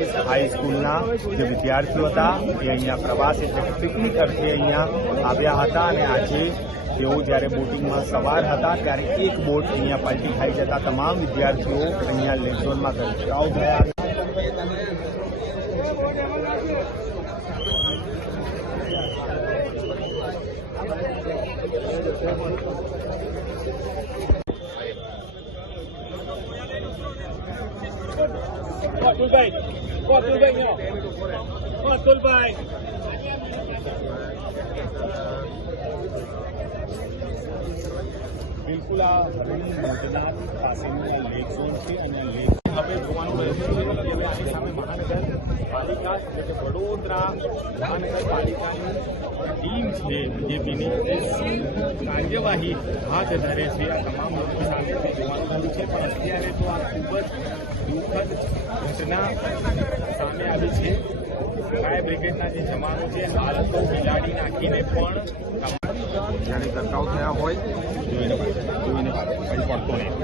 ગણેશ હાઈસ્કૂલના જે વિદ્યાર્થીઓ હતા એ અહીંયા પ્રવાસ એટલે કે પિકનિક અર્થે અહીંયા આવ્યા હતા અને આજે તેઓ જ્યારે બોટિંગમાં સવાર હતા ત્યારે એક બોટ અહીંયા પલટી ખાઈ જતા તમામ વિદ્યાર્થીઓ અહીંયા લેક ઝોનમાં ગરકાવ થયા. બિલકુલ આ હરણી મોજનાથ પાસેનું આ લેક ઝોન છે અને લેક હવે જોવાનું રહેશે કે હવે આની સામે મહાનગરપાલિકા એટલે કે વડોદરા મહાનગરપાલિકાની ટીમ છે બીજેપીની તે શું કાર્યવાહી હાથ ધરે છે આ તમામ લોકો સામે તે જોવાનું રહ્યું છે. પણ અત્યારે તો આ ખૂબ જ દુઃખદ ઘટના સામે આવી છે. ફાયર બ્રિગેડના જે જવાનો છે હાલ તો બિલાડી નાખીને પણ જ્યારે ગરકાવ થયા હોય જોઈને કંઈ પડતો નહીં.